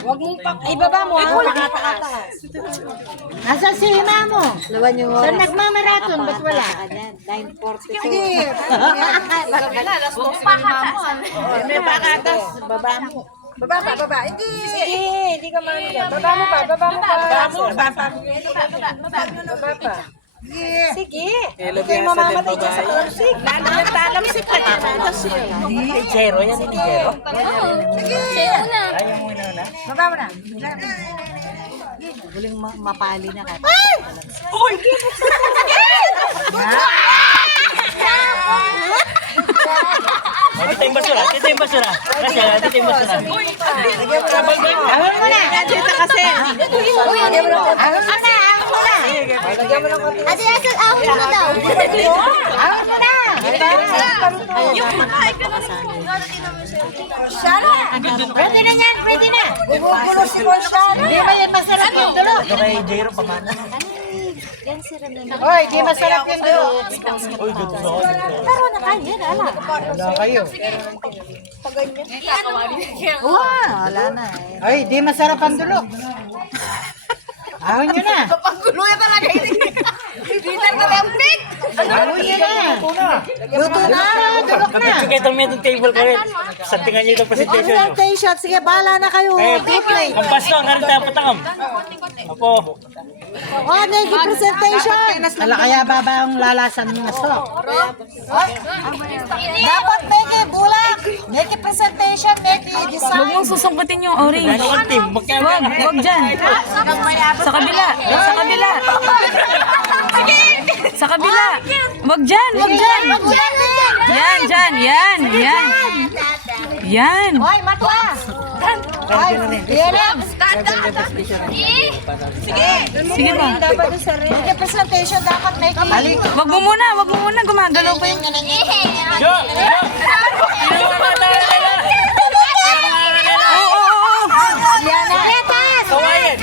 Huwag mong ibaba mo. Nasaan si Hima mo? Saan nagmamaraton? Ba't wala? 9:42. Sige. May pakatas. Baba mo. Baba. Hindi. Sige, hindi ka man dyan. Baba mo pa. Baba pa. Sige. Kaya mamamatay dyan sa talamsik. Talamsik ka dyan. Hindi, Jero. Yan hindi Jero. Sige. Ayaw mo na. Baba mo na. Huling mapali na ka. Dito yung basura. Dito yung basura. Dito yung basura. Awal mo na. Dito kasi. Awal mo na. Ate Asal, ahon mo na daw. Awal mo na. Pwede na yan. Pwede na. Bumubulo si Constance. Di ba yung masarap yung dulo? Ito kay Jero pamana. Yan si Renan. Hoy, di masarap yung dulo. Uy, gusto ko. Pero na kanya, ala. Wala kayo. Wala na eh. Ay, di masarap ang dulo. Ahon nyo na. Panggulo yan talaga yun. Hindi na kalambik. Ahon nyo na. Luto na. Dulok na. Kapit itong meeting table ko rin. Santingan niyo itong presentation nyo. Presentation. Sige, bahala na kayo. Ang pasto, ang karita ang patangam. Opo. Oh, negi presentation. Ala kaya baba ang lalasan ng aso. Dapat negi bulak. Negi presentation, negi design. Huwag mong susungkutin yung orange. Ano kang team? Magkaya Wag, wag dyan. Sa kabila. Sa kabila. Sa kabila. Wag dyan, wag dyan. Yan, dyan, yan, yan. Yan. Hoy, matwa. Hoy, yan. Sige ba? Negi presentation dapat negi. Wag mo muna. Gumagalaw pa yung... Jo! Yan na. Kawayan!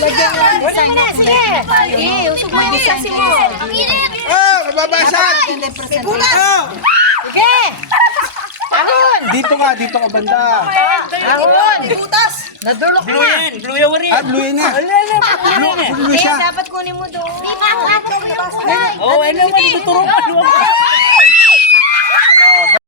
Lagyan mo ng design na. Sige. Usog mo design mo. Oh, mababasag! Sige. Ahon. Dito ka banda. Ahon. Nadulok Blue na. yan! Blue yan rin! Ah, blue yun na. Blue siya. Dapat kunin mo doon. Oo, ano naman, ituturo pa.